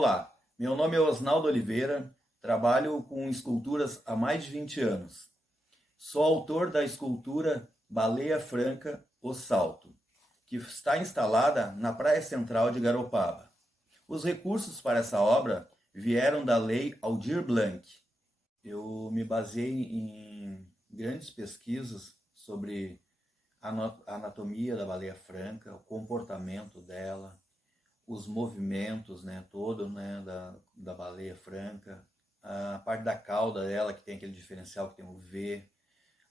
Olá, meu nome é Osnaldo Oliveira, trabalho com esculturas há mais de 20 anos. Sou autor da escultura Baleia Franca, O Salto, que está instalada na Praia Central de Garopaba. Os recursos para essa obra vieram da Lei Aldir Blanc. Eu me baseei em grandes pesquisas sobre a anatomia da baleia franca, o comportamento dela, os movimentos, né, todo, né, da baleia franca, a parte da cauda dela, que tem aquele diferencial que tem o V,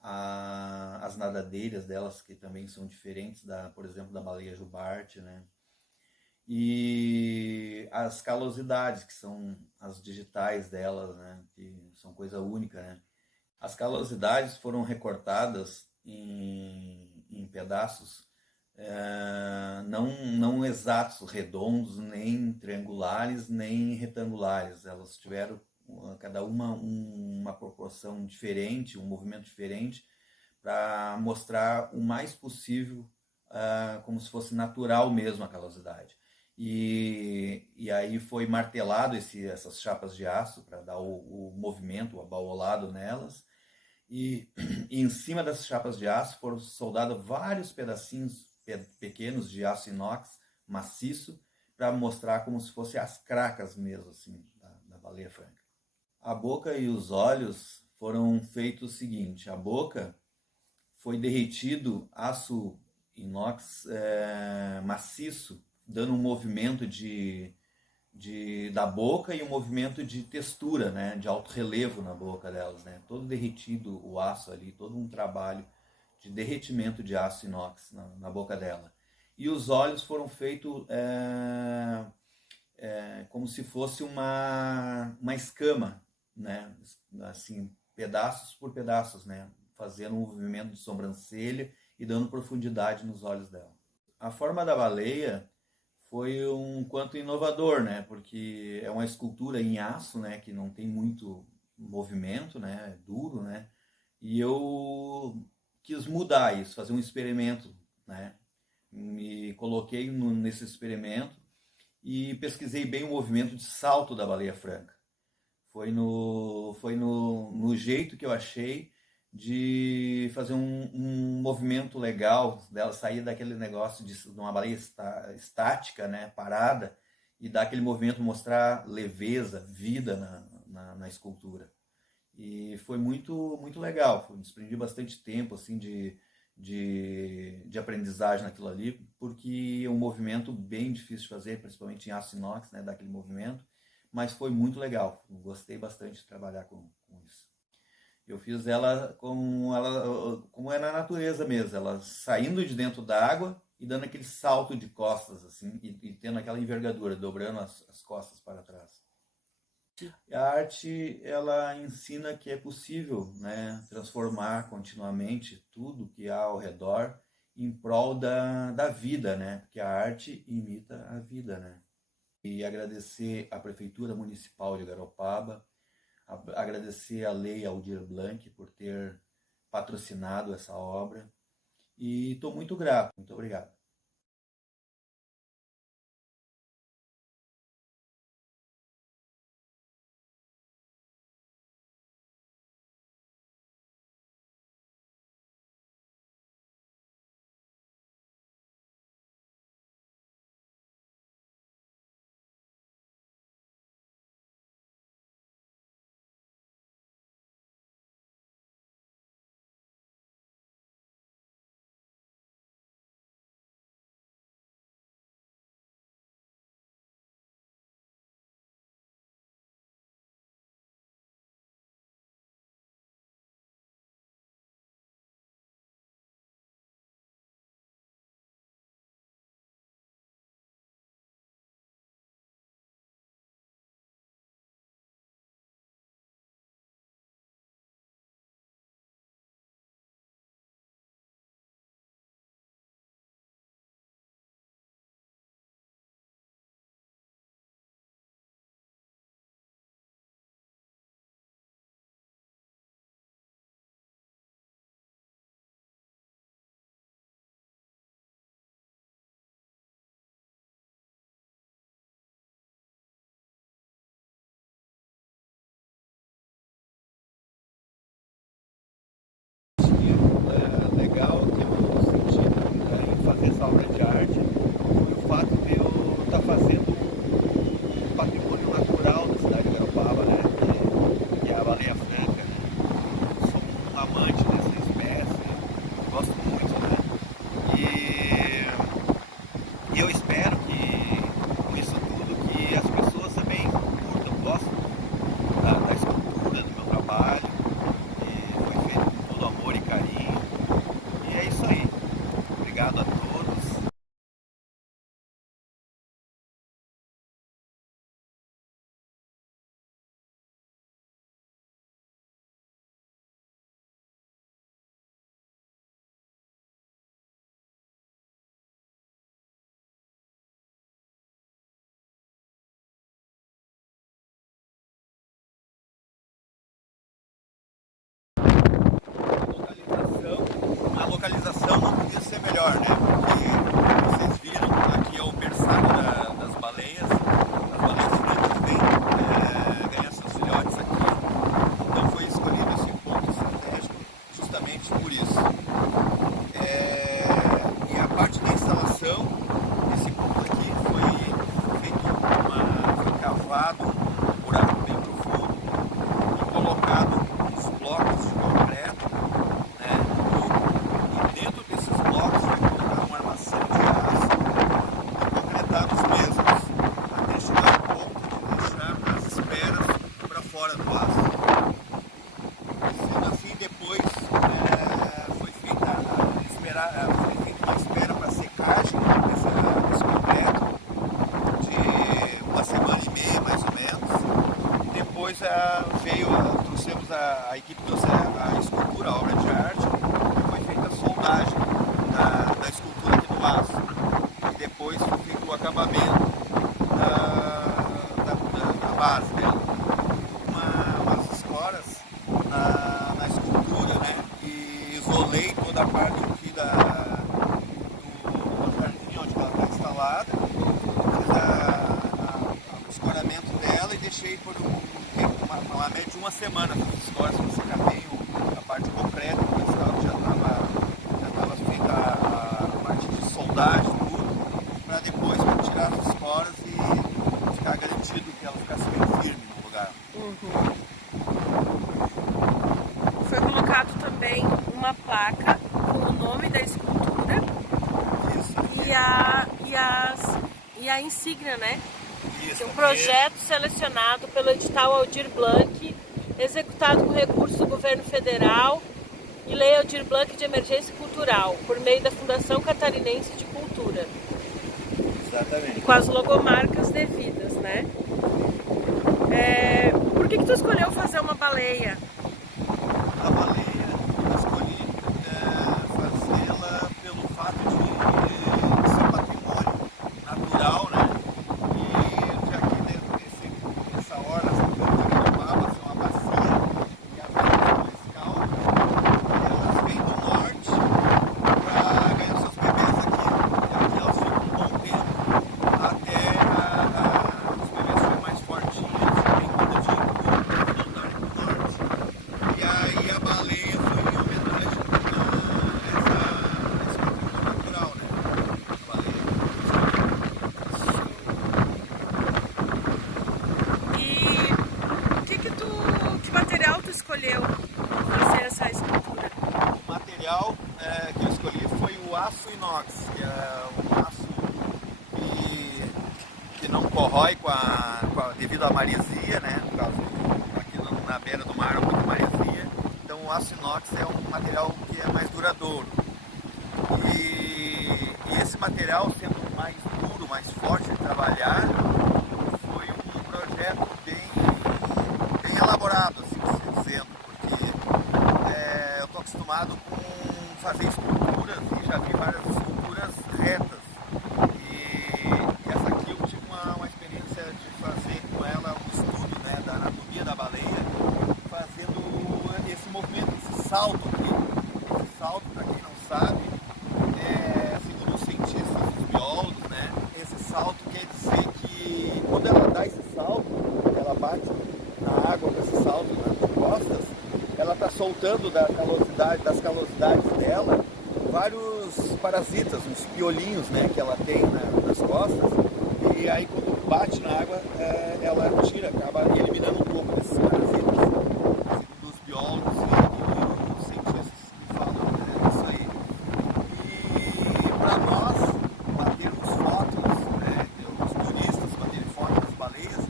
as nadadeiras delas, que também são diferentes, por exemplo, da baleia jubarte, né, e as calosidades, que são as digitais delas, né, que são coisa única, né. As calosidades foram recortadas em pedaços não exatos, redondos, nem triangulares, nem retangulares. Elas tiveram cada uma proporção diferente, um movimento diferente, para mostrar o mais possível como se fosse natural mesmo a calosidade. E aí foi martelado essas chapas de aço para dar o movimento, o abaulado nelas. E em cima dessas chapas de aço foram soldados vários pedacinhos pequenos de aço inox maciço para mostrar como se fossem as cracas mesmo assim da baleia franca. A boca e os olhos foram feitos o seguinte: a boca foi derretido aço inox maciço, dando um movimento da boca e um movimento de textura, né, de alto relevo na boca delas, né, todo derretido o aço ali, todo um trabalho de derretimento de aço inox na boca dela. E os olhos foram feitos como se fosse uma escama, né, assim, pedaços por pedaços, né, fazendo um movimento de sobrancelha e dando profundidade nos olhos dela. A forma da baleia foi um quanto inovador, né? Porque é uma escultura em aço, né? Que não tem muito movimento, né? É duro, né? E eu quis mudar isso, fazer um experimento, né? Me coloquei nesse experimento e pesquisei bem o movimento de salto da baleia franca. Foi no jeito que eu achei de fazer um movimento legal dela sair daquele negócio de uma baleia estática, né, parada, e dar aquele movimento, mostrar leveza, vida na escultura. E foi muito legal, desprendi bastante tempo assim de aprendizagem naquilo ali, porque é um movimento bem difícil de fazer, principalmente em aço inox, né, daquele movimento, mas foi muito legal, gostei bastante de trabalhar com isso. Eu fiz como é na natureza mesmo, ela saindo de dentro da água e dando aquele salto de costas, assim, e tendo aquela envergadura, dobrando as costas para trás. A arte, ela ensina que é possível, né, transformar continuamente tudo que há ao redor em prol da vida, né, porque a arte imita a vida, né. E agradecer à Prefeitura Municipal de Garopaba, agradecer à Lei Aldir Blanc por ter patrocinado essa obra, e estou muito grato, muito obrigado. por isso. E a parte da instalação, esse ponto aqui foi feito foi cavado um buraco bem profundo e colocado uns blocos de concreto, né, e dentro desses blocos foi colocada uma armação de aço e concretado os mesmos até chegar ao ponto de deixar as esperas para fora do aço. Sendo assim, depois foi feita uma espera para secagem desse concreto de uma semana e meia, mais ou menos. Depois trouxemos a equipe trouxe a escultura, a obra de arte, e foi feita a soldagem da escultura aqui no aço. E depois foi feito o acabamento da base dela. Umas escoras na escultura, né? E isolei toda a parte aqui do jardim onde ela está instalada. Fiz o escoramento dela e deixei por uma média de uma semana as escoras para secar bem a parte concreta, porque já estava feita a parte de soldagem, tudo, para depois tirar as escoras e ficar garantido que ela ficasse bem firme no lugar. Foi colocado também uma placa com o nome da escultura. Isso. E a insígnia, né? Isso, um projeto selecionado pelo edital Aldir Blanc, executado com recursos do governo federal e Lei Aldir Blanc de Emergência Cultural, por meio da Fundação Catarinense de Cultura. Exatamente. E com as logomarcas devidas, né? Por que tu escolheu fazer uma baleia? A baleia, eu escolhi fazê-la pelo fato de ser patrimônio natural, né? E já que nessa orla, ser uma bacia e a venda fiscal, elas vêm do norte para ganhar seus bebês aqui. E aqui elas ficam um bom tempo até os bebês serem mais fortinhos, bem conta de voltar para o norte. E aí a baleia foi em homenagem a esse patrimônio natural, né? A baleia. E que material tu escolheu fazer essa escultura? O material que eu escolhi foi o aço inox, que é um aço que não corrói devido à maresia, né? Por causa aqui na beira do mar é muita maresia. Então o aço inox é um material que é mais duradouro. E esse material, sendo mais duro, mais forte de trabalhar, foi um projeto bem elaborado, assim dizendo, porque eu estou acostumado com fazer esculturas e já vi várias esculturas retas. E essa aqui eu tive uma experiência de fazer com ela um estudo, né, da anatomia da baleia, fazendo esse movimento, esse salto aqui. Esse salto, para quem não sabe, segundo os cientistas, os biólogos, né, esse salto quer dizer que quando ela dá esse salto, ela bate na água com esse salto nas costas, ela está soltando das calosidades dela vários parasitas, uns piolinhos, né, que ela tem nas costas, e aí quando bate na água ela acaba eliminando um pouco desses parasitas, segundo os biólogos e os cientistas que falam disso aí. E para nós batermos fotos, os turistas baterem fotos das baleias,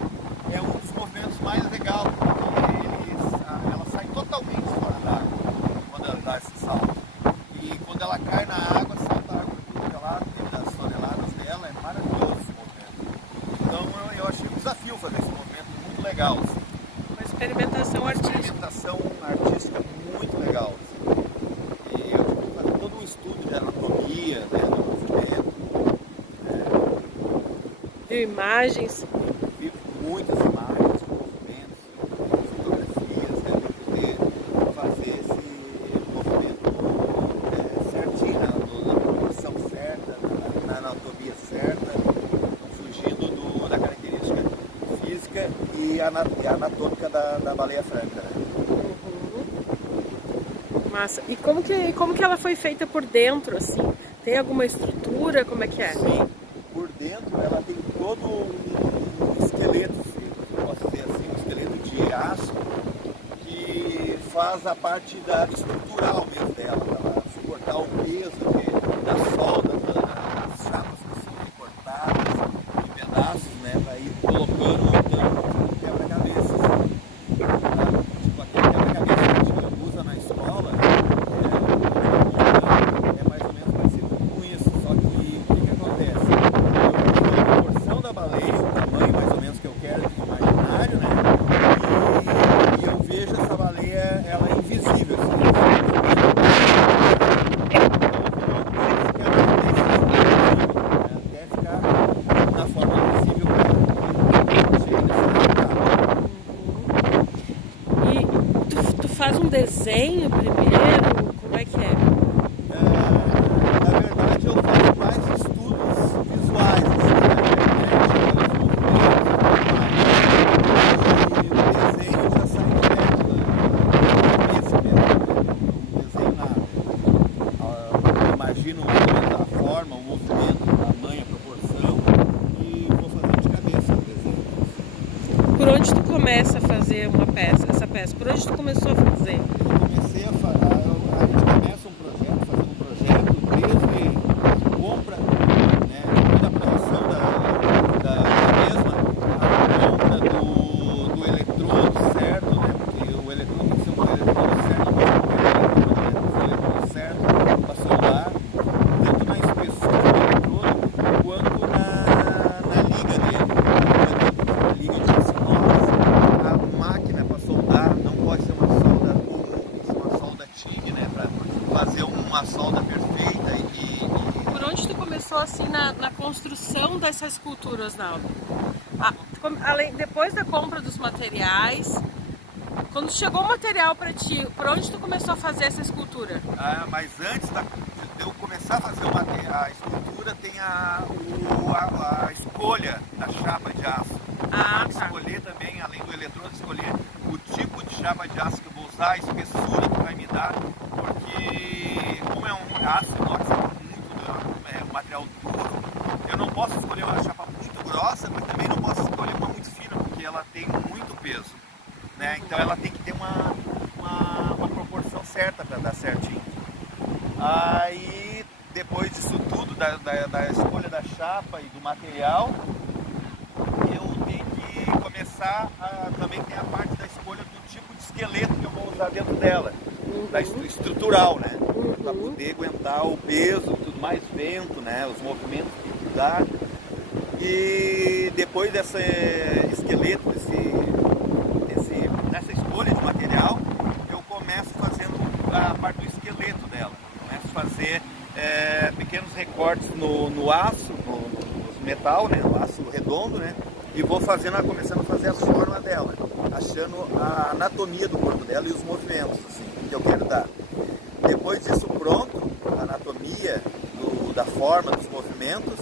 é um dos movimentos mais legais, porque ela sai totalmente fora da água quando ela dá esse salto. E quando ela cai na água, salta a água por tudo que ela tem, das toneladas dela, é maravilhoso esse movimento. Então eu achei um desafio fazer esse movimento muito legal. Assim. Uma experimentação artística. Experimentação artística muito legal. Assim. E eu tive que fazer todo um estudo de anatomia, né, do movimento. Viu imagens? Vi muitas imagens, movimentos, fotografias, né, para poder fazer esse movimento certinho, na proporção certa, na anatomia certa, não fugindo da característica física e anatômica da baleia franca. Né? Massa. E como que ela foi feita por dentro, assim? Tem alguma estrutura? Como é que é? Sim, por dentro ela tem todo um esqueleto, posso dizer assim, um esqueleto de aço que faz a parte estrutural mesmo dela, para ela suportar o peso da solda, das chapas que são recortadas em pedaços, né, para ir colocando montando quebra-cabeças. Tá? Tipo aquele quebra-cabeça que a gente usa na escola, é mais ou menos parecido com isso, só que o que acontece? Eu tenho a proporção da baleia, o tamanho mais ou menos que eu quero de imaginário, né? E eu vejo essa baleia, ela é invisível, assim, até ficar na forma visível para chegar nesse resultado. E tu faz um desenho primeiro? Como é que é? Na verdade, eu faço mais estudos visuais, assim, na internet, pelos movimentos, e o desenho já sai direto da cabeça mesmo, não desenho nada. Eu imagino a forma, o movimento, o tamanho, a proporção e vou fazendo de cabeça o desenho. Por onde tu começa a fazer essa peça? Por onde tu começou a fazer? Eu comecei a gente começa fazendo um projeto desde compra, né, depois da aprovação da mesma, a compra do eletrodo certo, né, porque o eletrodo tem que ser um eletrodo certo, o eletrodo certo para soldar, tanto na espessura do eletrodo quanto na liga dele, na liga de aço. A máquina para soldar não pode ser uma solda TIG, né, para fazer uma solda perfeita Por onde tu começou assim na construção dessa escultura, Osnaldo? Depois da compra dos materiais, quando chegou o material para ti, por onde tu começou a fazer essa escultura? Mas antes de eu começar a fazer a escultura, tem a escolha da chapa de aço. Tá. Escolher também, além do eletrodo, escolher o tipo de chapa de aço que eu vou usar, a espessura que vai me dar, porque como é um aço inox, é um material duro, eu não posso escolher uma chapa muito grossa, mas também não posso escolher uma muito fina, porque ela tem muito peso, né? Então ela tem que ter uma proporção certa para dar certinho. Aí depois disso tudo, da escolha da chapa e do material, eu tenho que começar também tem a parte da escolha do tipo de esqueleto que eu vou usar dentro dela, da estrutural, né? Para poder aguentar o peso, tudo mais vento, né? Os movimentos que dá. E depois desse esqueleto, dessa escolha de material, eu começo fazendo a parte do esqueleto dela. Começo a fazer pequenos recortes no aço, no metal, né? No aço redondo, né? E vou começando a fazer as formas dela, achando a anatomia do corpo dela e os movimentos assim, que eu quero dar. Depois disso pronto, a anatomia da forma, dos movimentos,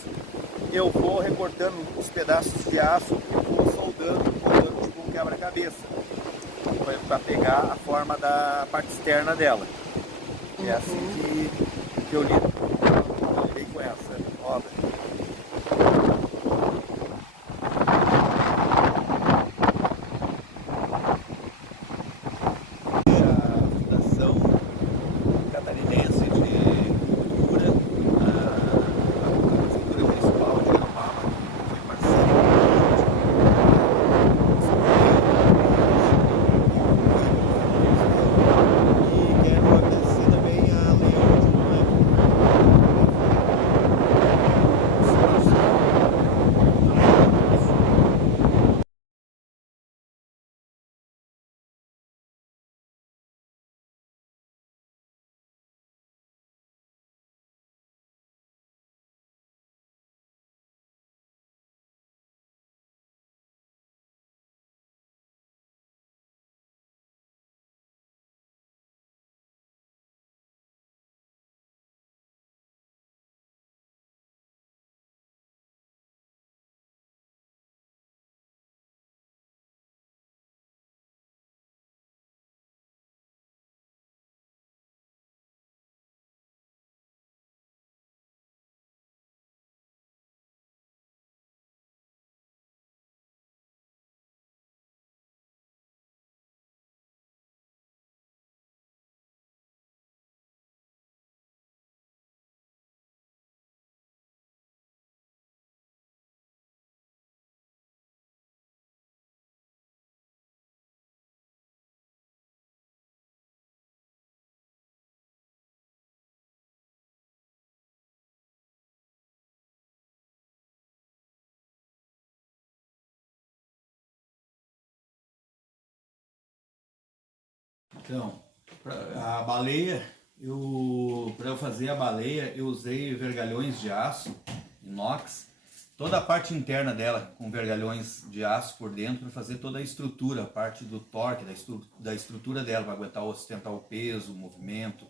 eu vou recortando os pedaços de aço e vou soldando tipo um quebra-cabeça, para pegar a forma da parte externa dela. É assim que eu lidei com essa obra. Então, a baleia, para eu fazer a baleia, eu usei vergalhões de aço, inox, toda a parte interna dela com vergalhões de aço por dentro para fazer toda a estrutura, a parte do torque, da estrutura dela, para aguentar, sustentar o peso, o movimento,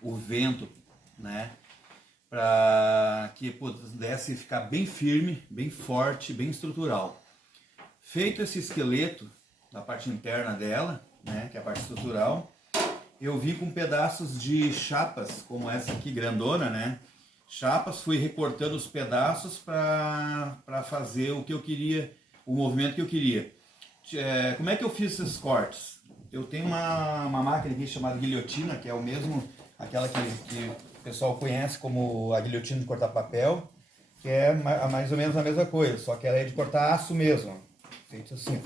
o vento, né? Para que pudesse ficar bem firme, bem forte, bem estrutural. Feito esse esqueleto da parte interna dela, né, que é a parte estrutural, eu vim com pedaços de chapas, como essa aqui grandona, né? Chapas, fui recortando os pedaços para fazer o que eu queria, o movimento que eu queria. Como é que eu fiz esses cortes? Eu tenho uma máquina aqui chamada guilhotina, que é o mesmo, aquela que o pessoal conhece como a guilhotina de cortar papel, que é mais ou menos a mesma coisa, só que ela é de cortar aço mesmo, ó, feito assim.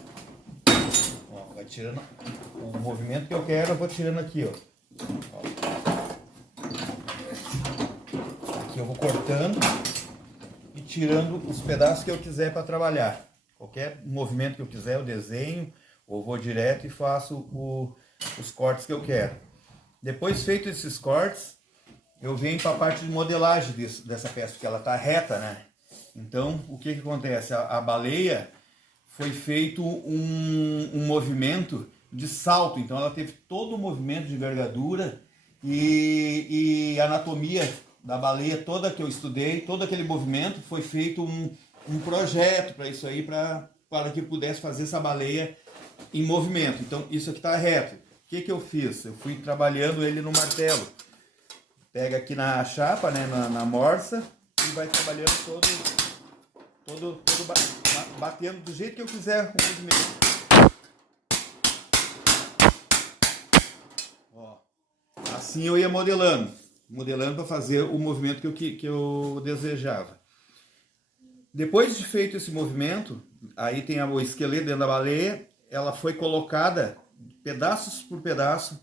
Ó, vai tirando o movimento que eu quero, eu vou tirando aqui, ó. Aqui eu vou cortando e tirando os pedaços que eu quiser para trabalhar. Qualquer movimento que eu quiser, eu desenho, ou vou direto e faço os cortes que eu quero. Depois feito esses cortes, eu venho para a parte de modelagem dessa peça, porque ela está reta, né? Então, o que acontece? A baleia foi feito um movimento de salto, então ela teve todo o movimento de envergadura e anatomia da baleia toda que eu estudei, todo aquele movimento, foi feito um projeto para isso aí, para que eu pudesse fazer essa baleia em movimento. Então, isso aqui está reto. O que eu fiz? Eu fui trabalhando ele no martelo. Pega aqui na chapa, né, na morsa, e vai trabalhando todo batendo do jeito que eu quiser o movimento. Ó, assim eu ia modelando para fazer o movimento que eu desejava. Depois de feito esse movimento, aí tem o esqueleto dentro da baleia, ela foi colocada pedaços por pedaço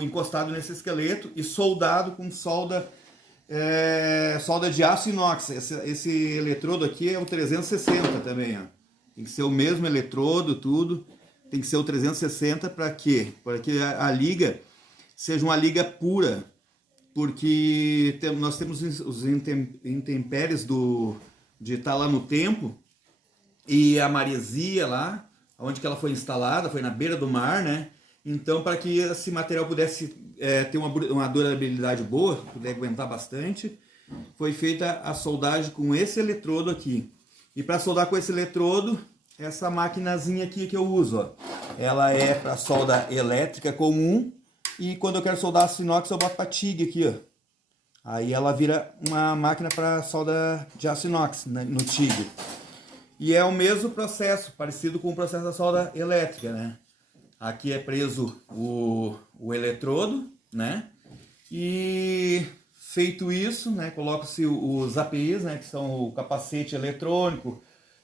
encostado nesse esqueleto e soldado com solda de aço inox. Esse eletrodo aqui é o 360 também, ó. Tem que ser o mesmo eletrodo, tudo. Tem que ser o 360 para quê? Para que a liga seja uma liga pura, porque nós temos os intempéries de estar lá no tempo, e a maresia lá, onde que ela foi instalada, foi na beira do mar, né? Então, para que esse material pudesse ter uma durabilidade boa, puder aguentar bastante, foi feita a soldagem com esse eletrodo aqui. E para soldar com esse eletrodo, essa maquinazinha aqui que eu uso, ó, ela é para solda elétrica comum, e quando eu quero soldar aço inox, eu boto para TIG aqui, ó. Aí ela vira uma máquina para solda de aço inox, né, no TIG. E é o mesmo processo, parecido com o processo da solda elétrica, né? Aqui é preso o eletrodo, né? E feito isso, né, coloca-se os APIs, né, que são o capacete eletrônico,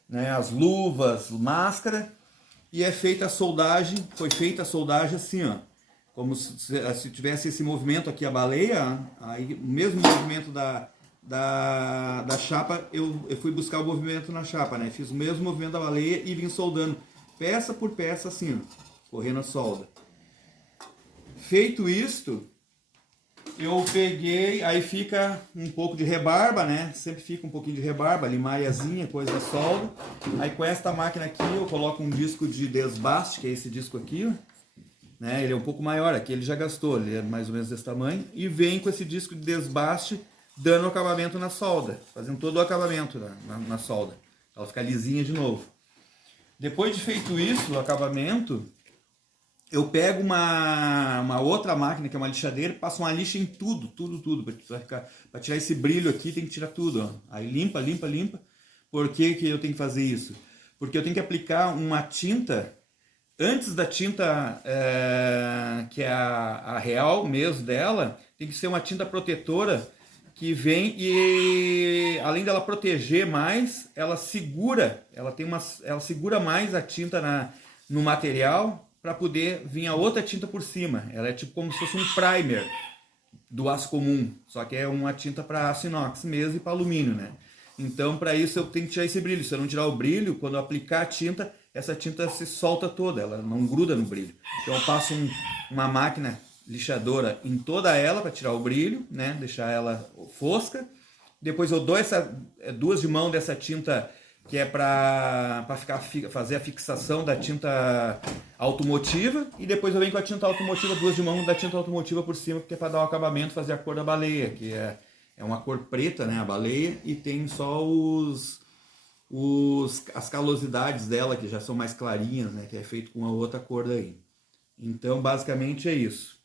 né, as luvas, máscara, e é feita a soldagem, foi feita a soldagem assim, ó, como se tivesse esse movimento aqui, a baleia, aí o mesmo movimento da chapa, eu fui buscar o movimento na chapa, né? Fiz o mesmo movimento da baleia e vim soldando peça por peça assim, ó, correndo a solda. Feito isto, eu peguei, aí fica um pouco de rebarba, né? Sempre fica um pouquinho de rebarba, limalhazinha, coisa da solda. Aí com esta máquina aqui eu coloco um disco de desbaste, que é esse disco aqui, ó. Né? Ele é um pouco maior, aqui ele já gastou, ele é mais ou menos desse tamanho. E vem com esse disco de desbaste, dando acabamento na solda, fazendo todo o acabamento na solda. Ela fica lisinha de novo. Depois de feito isso, o acabamento, eu pego uma outra máquina, que é uma lixadeira, e passo uma lixa em tudo. Para tirar esse brilho aqui, tem que tirar tudo. Ó. Aí limpa. Por que eu tenho que fazer isso? Porque eu tenho que aplicar uma tinta, antes da tinta, que é a real mesmo dela, tem que ser uma tinta protetora, que vem e, além dela proteger mais, ela segura mais a tinta no material, para poder vir a outra tinta por cima. Ela é tipo como se fosse um primer do aço comum, só que é uma tinta para aço inox mesmo e para alumínio, né? Então, para isso eu tenho que tirar esse brilho. Se eu não tirar o brilho, quando eu aplicar a tinta, essa tinta se solta toda, ela não gruda no brilho. Então eu passo uma máquina lixadora em toda ela para tirar o brilho, né? Deixar ela fosca. Depois eu dou duas de mão dessa tinta que é para fazer a fixação da tinta automotiva, e depois eu venho com a tinta automotiva, duas de mão da tinta automotiva por cima, porque é para dar o acabamento, fazer a cor da baleia, que é uma cor preta, né, a baleia, e tem só as calosidades dela, que já são mais clarinhas, né, que é feito com a outra cor daí. Então, basicamente é isso.